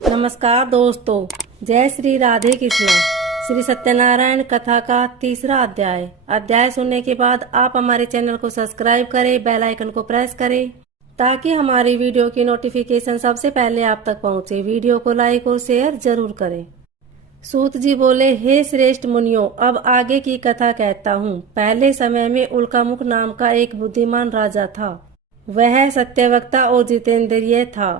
नमस्कार दोस्तों, जय श्री राधे कृष्ण। श्री सत्यनारायण कथा का तीसरा अध्याय सुनने के बाद आप हमारे चैनल को सब्सक्राइब करें, बेल आइकन को प्रेस करें ताकि हमारी वीडियो की नोटिफिकेशन सबसे पहले आप तक पहुंचे। वीडियो को लाइक और शेयर जरूर करें। सूत जी बोले, हे श्रेष्ठ मुनियों, अब आगे की कथा कहता हूँ। पहले समय में उल्कामुख नाम का एक बुद्धिमान राजा था। वह सत्यवक्ता और जितेंद्रिय था।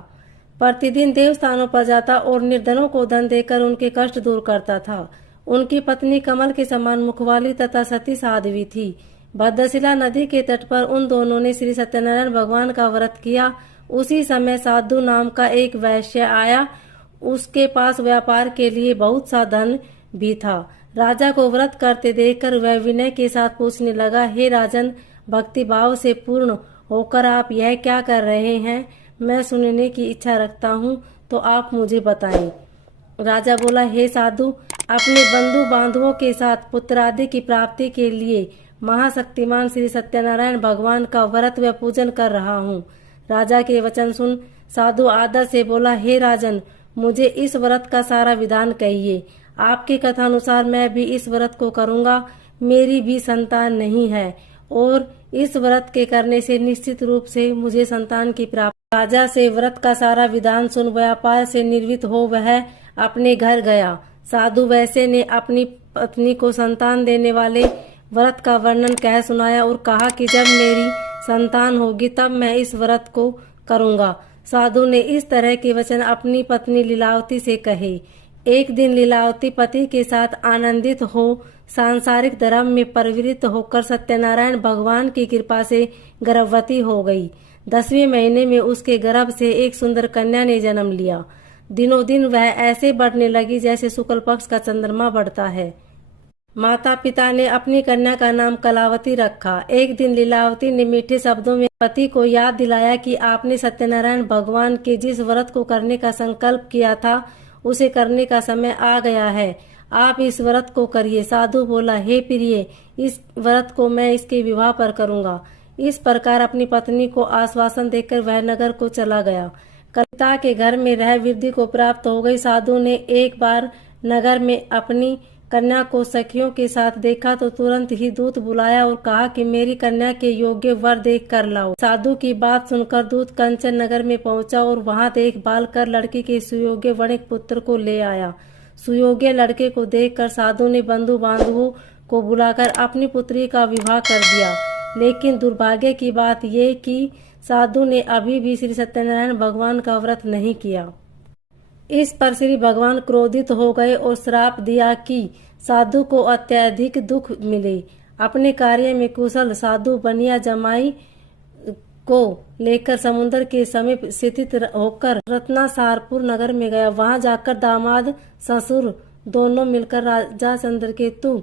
प्रतिदिन देवस्थानों पर जाता और निर्धनों को धन देकर उनके कष्ट दूर करता था। उनकी पत्नी कमल के समान मुखवाली तथा सती साध्वी थी। भद्रशिला नदी के तट पर उन दोनों ने श्री सत्यनारायण भगवान का व्रत किया। उसी समय साधु नाम का एक वैश्य आया। उसके पास व्यापार के लिए बहुत सा धन भी था। राजा को व्रत करते देखकर वह विनय के साथ पूछने लगा, हे राजन, भक्ति भाव से पूर्ण होकर आप यह क्या कर रहे हैं? मैं सुनने की इच्छा रखता हूँ, तो आप मुझे बताएं। राजा बोला, हे साधु, अपने बंधु बांधवों के साथ पुत्रादि की प्राप्ति के लिए महाशक्तिमान श्री सत्यनारायण भगवान का व्रत व पूजन कर रहा हूँ। राजा के वचन सुन साधु आदर से बोला, हे राजन, मुझे इस व्रत का सारा विधान कहिए। आपकी कथानुसार मैं भी इस व्रत को करूँगा। मेरी भी संतान नहीं है और इस व्रत के करने से निश्चित रूप से मुझे संतान की प्राप्ति। राजा से व्रत का सारा विधान सुन व्यापार से निर्वृत्त हो वह अपने घर गया। साधु वैश्य ने अपनी पत्नी को संतान देने वाले व्रत का वर्णन कह सुनाया और कहा कि जब मेरी संतान होगी तब मैं इस व्रत को करूँगा। साधु ने इस तरह के वचन अपनी पत्नी लीलावती से कहे। एक दिन लीलावती पति के साथ आनंदित हो सांसारिक धर्म में प्रवृत्त होकर सत्यनारायण भगवान की कृपा से गर्भवती हो गई। 10वें महीने में उसके गर्भ से एक सुंदर कन्या ने जन्म लिया। दिनों दिन वह ऐसे बढ़ने लगी जैसे शुक्ल पक्ष का चंद्रमा बढ़ता है। माता पिता ने अपनी कन्या का नाम कलावती रखा। एक दिन लीलावती ने मीठे शब्दों में पति को याद दिलाया कि आपने सत्यनारायण भगवान के जिस व्रत को करने का संकल्प किया था उसे करने का समय आ गया है। आप इस व्रत को करिए। साधु बोला, हे प्रिय, इस व्रत को मैं इसके विवाह पर करूँगा। इस प्रकार अपनी पत्नी को आश्वासन देकर वह नगर को चला गया। कलिता के घर में रह वृद्धि को प्राप्त हो गई। साधु ने एक बार नगर में अपनी कन्या को सखियों के साथ देखा तो तुरंत ही दूत बुलाया और कहा कि मेरी कन्या के योग्य वर देख कर लाओ। साधु की बात सुनकर दूत कंचन नगर में पहुंचा और वहां देखभाल कर लड़की के सुयोग्य वणिक पुत्र को ले आया। सुयोग्य लड़के को देखकर साधु ने बंधु बांधवों को बुलाकर अपनी पुत्री का विवाह कर दिया। लेकिन दुर्भाग्य की बात ये कि साधु ने अभी भी श्री सत्यनारायण भगवान का व्रत नहीं किया। इस पर श्री भगवान क्रोधित हो गए और श्राप दिया कि साधु को अत्यधिक दुख मिले। अपने कार्य में कुशल साधु बनिया जमाई को लेकर समुद्र के समीप स्थित होकर रत्नासारपुर नगर में गया। वहां जाकर दामाद ससुर दोनों मिलकर राजा चंद्रकेतु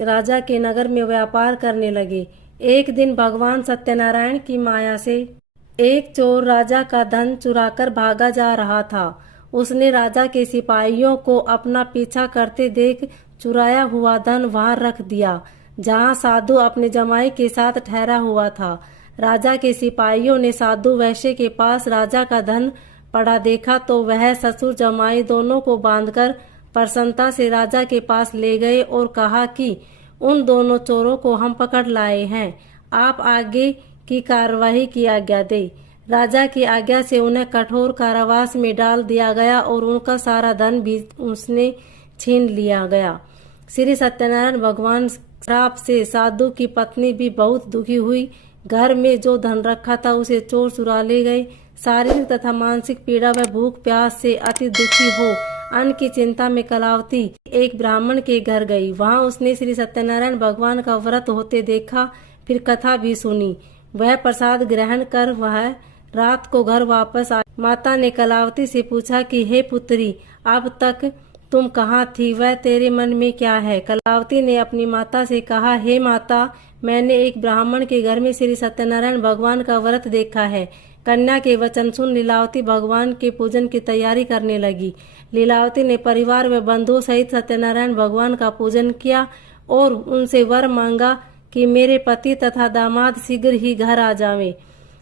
राजा के नगर में व्यापार करने लगे। एक दिन भगवान सत्यनारायण की माया से एक चोर राजा का धन चुराकर भागा जा रहा था। उसने राजा के सिपाहियों को अपना पीछा करते देख चुराया हुआ धन वहां रख दिया जहां साधु अपने जमाई के साथ ठहरा हुआ था। राजा के सिपाहियों ने साधु वैश्य के पास राजा का धन पड़ा देखा तो वह ससुर जमाई दोनों को बांधकर प्रसन्नता से राजा के पास ले गए और कहा कि उन दोनों चोरों को हम पकड़ लाए हैं। आप आगे की कार्यवाही की आज्ञा दे। राजा की आज्ञा से उन्हें कठोर कारावास में डाल दिया गया और उनका सारा धन भी उसने छीन लिया गया। श्री सत्यनारायण भगवान श्राप से साधु की पत्नी भी बहुत दुखी हुई। घर में जो धन रखा था उसे चोर चुरा ले गए। शारीरिक तथा मानसिक पीड़ा व भूख प्यास से अति दुखी हो अन्न की चिंता में कलावती एक ब्राह्मण के घर गई। वहां उसने श्री सत्यनारायण भगवान का व्रत होते देखा, फिर कथा भी सुनी। वह प्रसाद ग्रहण कर वह रात को घर वापस आई। माता ने कलावती से पूछा कि हे पुत्री, अब तक तुम कहाँ थी? वह तेरे मन में क्या है? कलावती ने अपनी माता से कहा, हे माता, मैंने एक ब्राह्मण के घर में श्री सत्यनारायण भगवान का व्रत देखा है। कन्या के वचन सुन लीलावती भगवान के पूजन की तैयारी करने लगी। लीलावती ने परिवार व बंधुओं सहित सत्यनारायण भगवान का पूजन किया और उनसे वर मांगा कि मेरे पति तथा दामाद शीघ्र ही घर आ जावें।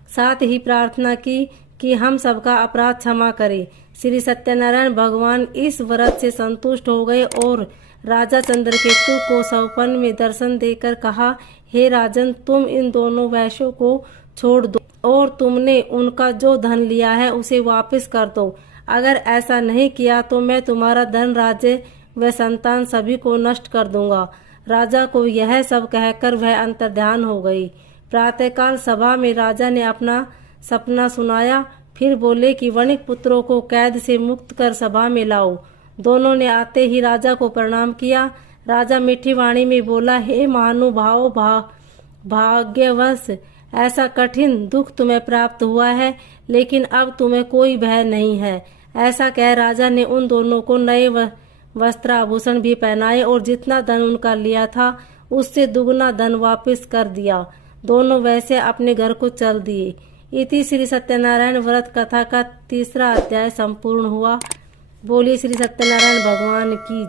साथ ही प्रार्थना की कि हम सबका अपराध क्षमा करे। श्री सत्यनारायण भगवान इस व्रत से संतुष्ट हो गए और राजा चंद्रकेतु को स्वप्न में दर्शन देकर कहा, हे राजन, तुम इन दोनों वैश्यों को छोड़ दो और तुमने उनका जो धन लिया है उसे वापस कर दो। अगर ऐसा नहीं किया तो मैं तुम्हारा धन, राज्य व संतान सभी को नष्ट कर दूंगा। राजा को यह सब कहकर वह अंतर्ध्यान हो गई। प्रातःकाल सभा में राजा ने अपना सपना सुनाया। फिर बोले कि वणिक पुत्रों को कैद से मुक्त कर सभा में लाओ। दोनों ने आते ही राजा को प्रणाम किया। राजा मीठी वाणी में बोला, हे महानुभाव, भाग्यवश ऐसा कठिन दुख तुम्हें प्राप्त हुआ है, लेकिन अब तुम्हें कोई भय नहीं है। ऐसा कह राजा ने उन दोनों को नए वस्त्राभूषण भी पहनाए और जितना धन उनका लिया था उससे दुगना धन वापस कर दिया। दोनों वैसे अपने घर को चल दिए। इति श्री सत्यनारायण व्रत कथा का 3रा अध्याय संपूर्ण हुआ। बोलिए श्री सत्यनारायण भगवान की।